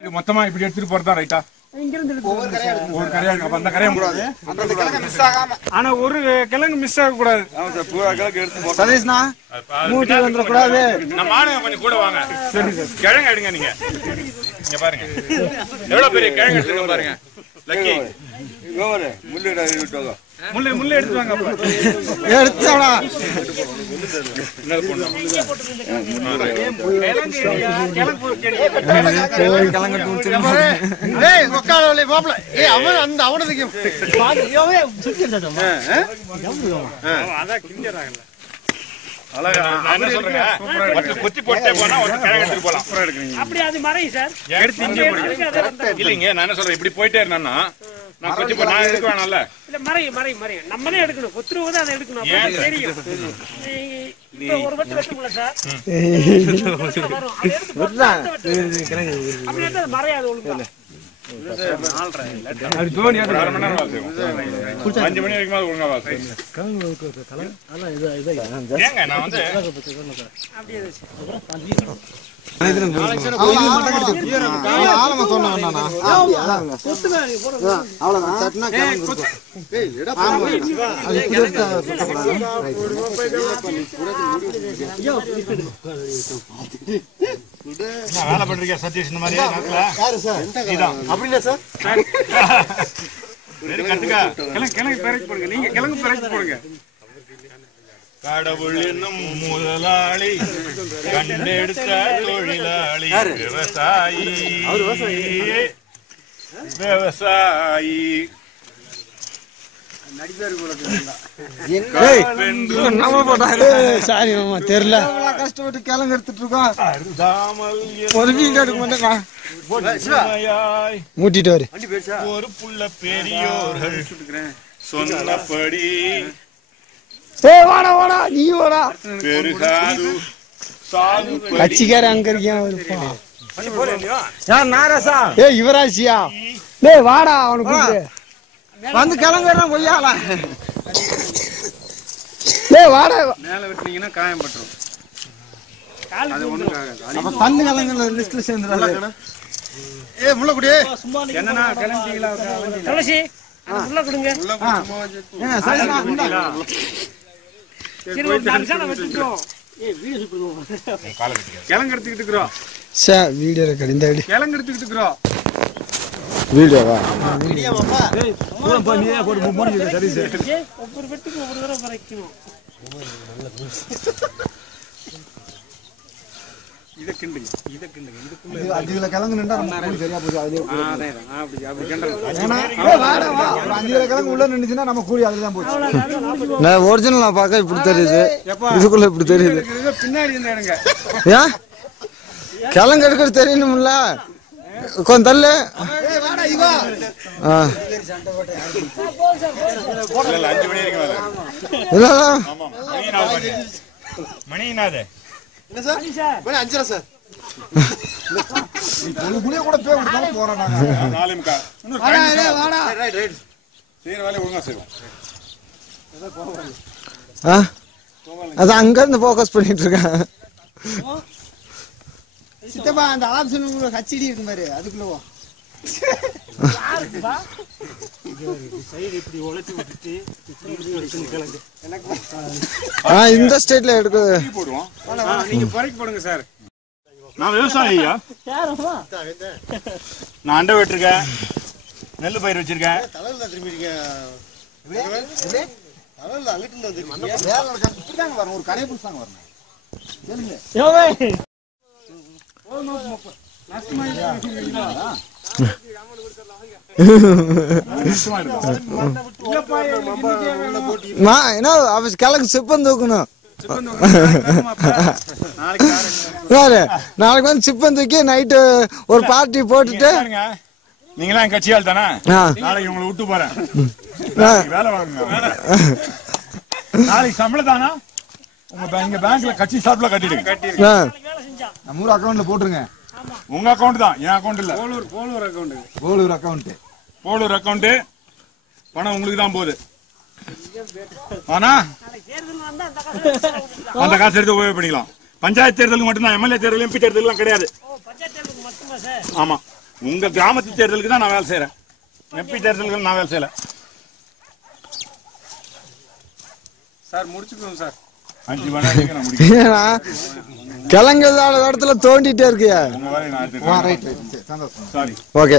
மொத்தமா இப்படி எடுத்துட்டு போறதா ரைட்டா? ஒரு கரையா இருக்கு. அப்ப அந்த கரையா கூடாது. அந்த கிழங்கு மிஸ் ஆகாம. ஆனா ஒரு கிழங்கு மிஸ் ஆக கூடாது. ஆமா சார், பூரா கிழங்கு எடுத்து போறோம். சதீஷ்னா மூட்டி வந்துட கூடாது. நம்ம ஆளுங்க கொஞ்சம் கூட வாங்க. சரி சார். கிழங்கு எடுங்க நீங்க. இங்க பாருங்க. எவ்வளவு பெரிய கிழங்கு எடுத்துங்க பாருங்க. லக்கி. கோவல முள்ளு எடுத்துவாங்க. முள்ளு எடுத்துவாங்க அப்ப. எடுத்துடா. என்ன பண்ணனும்? கிழங்கு தூச்சு. ஏய் உட்காரல பாப்ல. ஏய் அவன் அந்த அவனதுக்கு பாதியோவே சுத்திட்டாமா. அதான் கிண்டறாங்கல. அழகா நான் சொல்றேன். பத்து கொத்தி போட்டே போனா ஒரு கிழங்கு எடுத்து போலாம். அப்புறம் எடுக்கறீங்க. அப்படி அது மறையும் சார். எடுத்து இங்க போடுங்க. இல்லங்க நான் என்ன சொல்றேன் இப்படி போயிட்டே இருந்தானா நான் கொத்தி போ நான் எடுக்க வேணாம்ல. இல்ல மறையும். நம்மளே எடுக்கணும். கொத்துருவது அதை எடுக்கணும். அப்ப தெரியும். இப்போ ஒரு வெட்டு வெட்டுங்களா சார்? வரும். அது எடுத்து போடுறா. அப்படி எடுத்து மறையாது ஒழுங்கா. 4:30 அது தோனி அது 1/2 மணி நேரம் வாசம். 5 மணி வரைக்கும் ஒழுங்கா வாசம். அதெல்லாம் இது ஏங்க நான் வந்து அப்படியே ஆளமா சொன்னா கொத்துவே போடுங்க அவ்வளவுதான் சட்னா கிளம்பி இருக்கும். ஏய் எடா அது புடிச்சா நான் வேலை பண்றீங்க சதீஷ் இந்த மாதிரி நாட்ல யாரு சார் இதான் அப்படி இல்ல சார் வேற கட்டுங்க கிழங்கு பெரட்டி போடுங்க. நீங்க கிழங்கு பெரட்டி போடுங்க. கடவுள் என்னும் முதலாளி கண்டெடுத்த தொழிலாளி விவசாயி தெரியல கஷ்டப்பட்டு கிழங்கு எடுத்துட்டு இருக்கோம். மூட்டிட்டு வரு ஒரு புள்ள பெரியோர்கள் சொன்னபடி நீ வாடா கட்சிக்கார அங்க இருக்கியா யுவராஜியா டேய் வாடா அவனுக்கு வந்து கிளம்புறான் கொய்யால டேய் வாடா மேல வெட்டினீங்கன்னா காயம் பட்டுரும். அது ஒண்ணும் ஆகாது. அப்ப தண்ணி கிளங்குற லிஸ்ட்ல சேர்ந்துறாங்க. ஏய் முள்ள குடி என்னன்னா கிளம்பிட்டீங்களா துளசி அந்த முள்ள குடுங்க. ஏங்க சரினா முள்ள சரி ஒரு நிமிஷம் வெட்டிட்டோம். ஏய் வீடியோ சுத்துறோம். கால வெட்டிங்க. கிளங்க எடுத்துக்கிட்டு இருக்கோம். சார் வீடியோ ரெக்கார்ட் இந்த ஐடி கிளங்க எடுத்துக்கிட்டு இருக்கோம். வீடியோவா வீடியோ பாப்பா ஏய் பூரா பண்ணியே போட்டு மூடிங்க சரி சார். ஏய் ஒவ்வொரு வெட்டுக்கு ஒவ்வொரு தடவை வரைக்கும் இத கிண்டுங்க இதுக்குள்ள அதுல கிழங்கு நின்றா நம்ம சரியா போச்சு. அது அதேதான் அப்படி கிண்டல வாடா வா ஒரு 5 கிலோ கிழங்கு உள்ள நின்னுச்சுனா நம்ம கூலி அதுல தான் போச்சு. நான் ஒரிஜினலா பார்க்க இப்படி தெரியுது. இதுக்குள்ள இப்படி தெரியுது. பின்னாடி இந்த எடுங்க. ஏன் கிழங்கு எடுக்கிறது தெரியணும்ல கொஞ்சம் தள்ளு. ஏய் வாடா இவா 5 மணி வரைக்கும் வர இல்ல ஆமா மணி நாதே என்ன சார் மணி 5:30 சார். நீ புளிய கூட பே கொடுத்தா போறோம் நாங்க 4:45 இன்னொரு டைம் வாடா ரைட் சீர வேலை ஒழுங்கா செய்வோம். அது அங்க இருந்து ஃபோக்கஸ் பண்ணிட்டு இருக்கான். சித்தப்பா அந்த ஆப்ஷன் உங்களுக்கு ஹச்டி இருக்கு பாரு அதுக்குள்ள வா யாருக்குப்பா சைடு இப்படி உலத்தி விட்டுட்டு இந்த ஸ்டேட்ல எடுக்க போடுவோம். நீங்க பரைக்கு போடுங்க சார். நான் விவசாயியா யாரப்பா நான் அண்டை வெட்டிருக்கேன். நெல் பயிர் வச்சிருக்கேன். தலையில திரும்பிட்டீங்க தலையில அங்கிட்டு இருந்து வந்துட்டீங்க. வேலை கட்டிட்டாங்க வரணும் ஒரு கடைய புடிச்சாங்க வரணும் சொல்லுங்க யோவே கிழக்கு சிப்பம் தூக்கணும். நாளைக்கு வந்து சிப்பம் தூக்கி நைட்டு ஒரு பார்ட்டி போட்டுட்டு நீங்களா என் கட்சியால் தானே நாளைக்கு உங்களை விட்டு போறேன். வேலை வாங்க நாளைக்கு சம்பளம் தானா உங்க பேங்க்ல கட்சி சார்பில கட்டிடுங்க. நம்ம ஊர் அக்கவுண்ட்ல போட்டுருங்க. உங்க அக்கவுண்ட் தான் என் அக்கவுண்ட் இல்ல. போலூர் அக்கவுண்ட் பணம் உங்களுக்கு தான் போகுது. ஆனா அந்த காசு எடுத்து உபயோக பண்ணிக்கலாம். பஞ்சாயத்து தேர்தலுக்கு மட்டும்தான். எம்எல்ஏ தேர்தல் எம்பி தேர்தல் கிடையாது. ஆமா உங்க கிராமத்து தேர்தலுக்கு தான் நான் வேலை செய்யறேன். எம்பி தேர்தலுக்கு நான் வேலை செய்யல சார். முடிச்சுக்கோங்க சார். 5 மணி நேரத்துக்கு நான் முடிக்கிறேன். கிழங்கு இடத்துல தோண்டிட்டே இருக்கியா? உங்க வேலையை நான் எடுத்துக்கிறேன். ஓகே.